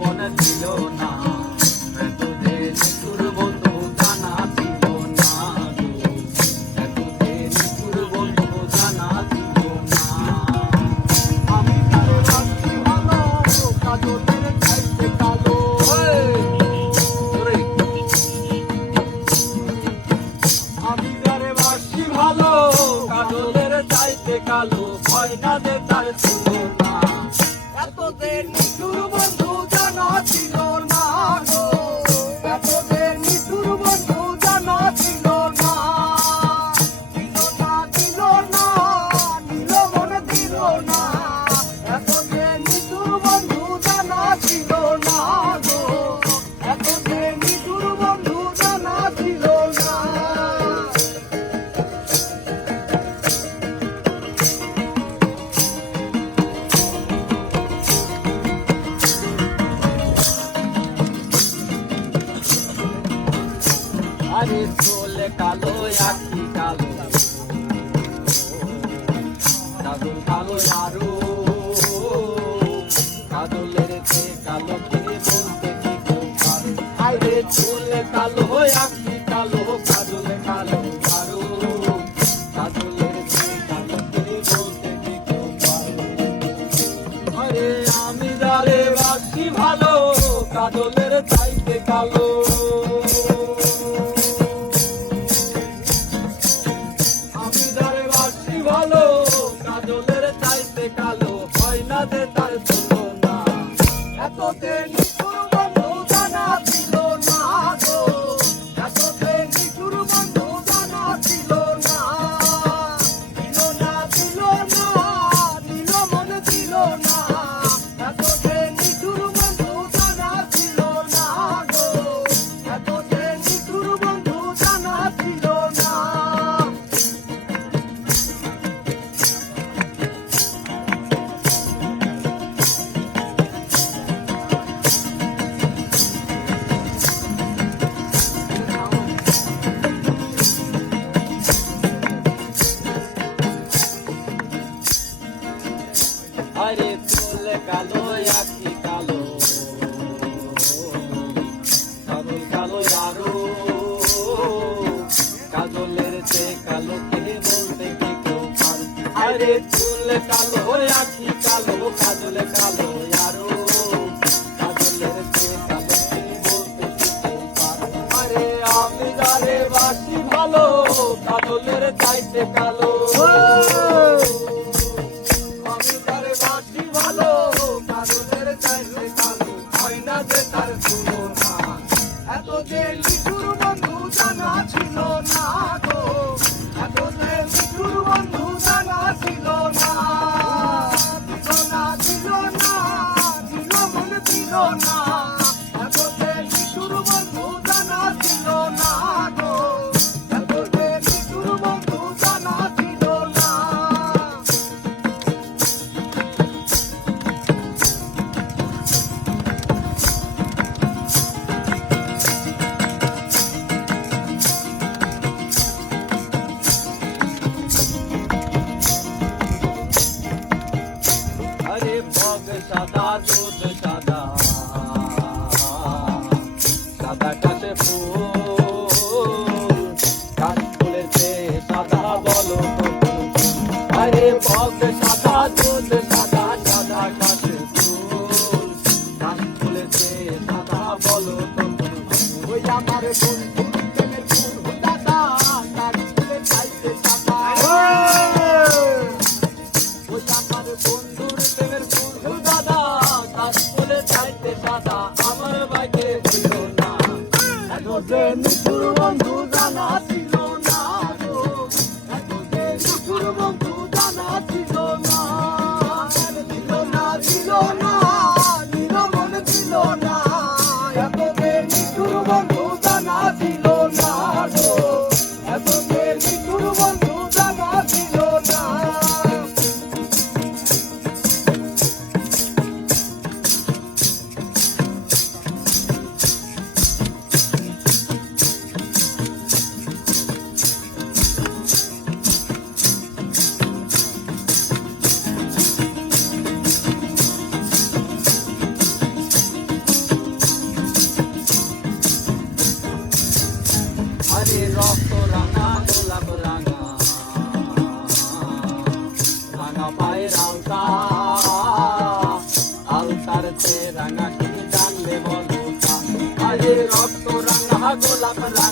মনে ছিল না, এত যে নিষ্ঠুর বন্ধু জানা ছিল না, এত যে নিষ্ঠুর বন্ধু জানা ছিল না। আমি তারে বাসি ভালো, কাজলের চাইতে কালো। আমি তারে বাসি ভালো, কাজলের চাইতে কালো, ভয় না যে তার তুলনা। এত যে নিষ্ঠুর বন্ধু জানা ছিল না গো, এত যে নিষ্ঠুর বন্ধু জানা ছিল না। দিল না দিল না, নিল মনে দিল না, এত যে নিষ্ঠুর বন্ধু জানা ছিল না গো, এত যে নিষ্ঠুর বন্ধু জানা ছিল না। আরে চলে কালো আখি কালো, কাজল কালো আরো, কাজলের চেয়ে কালো কে বলতে কি কেউ পারে। আরে চলে কালো আখি কালো, কাজলে কালো আরো, কাজলের চেয়ে কালো কে বলতে কি কেউ পারে। আরে আমি যারে বাসি ভালো, কাজলের চাইতে কালো। ভালো কাজলের চাইতে কালো, হয় না যে তার তুলনা। এত যে নিষ্ঠুর বন্ধু জানা ছিল না গো, এত যে নিষ্ঠুর বন্ধু জানা ছিল না। দিল না দিল না, দিল মনে দিল না, এত যে নিষ্ঠুর বন্ধু জানা ছিল না গো, এত যে নিষ্ঠুর বন্ধু জানা ছিল না। আরে চলে কালো আখি কালো, কাজল কালো আরো, কাজলের চেয়ে কালো কে বলতে কি কেউ পারে। আরে চলে কালো আখি কালো, কাজলে কালো আরো, কাজলের চেয়ে কালো কে বলতে কি কেউ পারে। আরে আমি যারে বাসি ভালো, কাজলের চাইতে কালো। আমি তারে বাসি ভালো, কাজলের চাইতে কালো, হয় না যে তার তুলনা। এত যে নিষ্ঠুর বন্ধু জানা ছিল না গো, এত যে নিষ্ঠুর বন্ধু জানা ছিল না। দিল না দিল না, দিল মনে দিল না, এত যে নিষ্ঠুর বন্ধু জানা ছিল না গো, এত যে নিষ্ঠুর বন্ধু জানা ছিল না। আরে বগ সাদা দুধ সাদা, সাদা কাশে ফুল, কাশ ফুলেছে সাদা বলো তো। আরে বগ সাদা দুধ সাদা, সাদা কাশে ফুল, কাশ ফুলেছে সাদা বলো তো। ওই আমার বন্ধু প্রেমের ফুল দাদা, কাশ ফুলে চাইতে সাদা। ওই আমার বন্ধুর প্রেমের ফুল দাদা, কাশ ফুলে চাইতে সাদা, আমার ভাগ্যে ছিল না। এত যে নিষ্ঠুর বন্ধু জানা ছিল না গো, এত যে নিষ্ঠুর বন্ধু জানা ছিল না। দিল না দিল না, দিল মনে দিল না, এত যে নিষ্ঠুর বন্ধু জানা ছিল না গো, এত যে নিষ্ঠুর বন্ধু জানা ছিল না। গোলাপ রায়।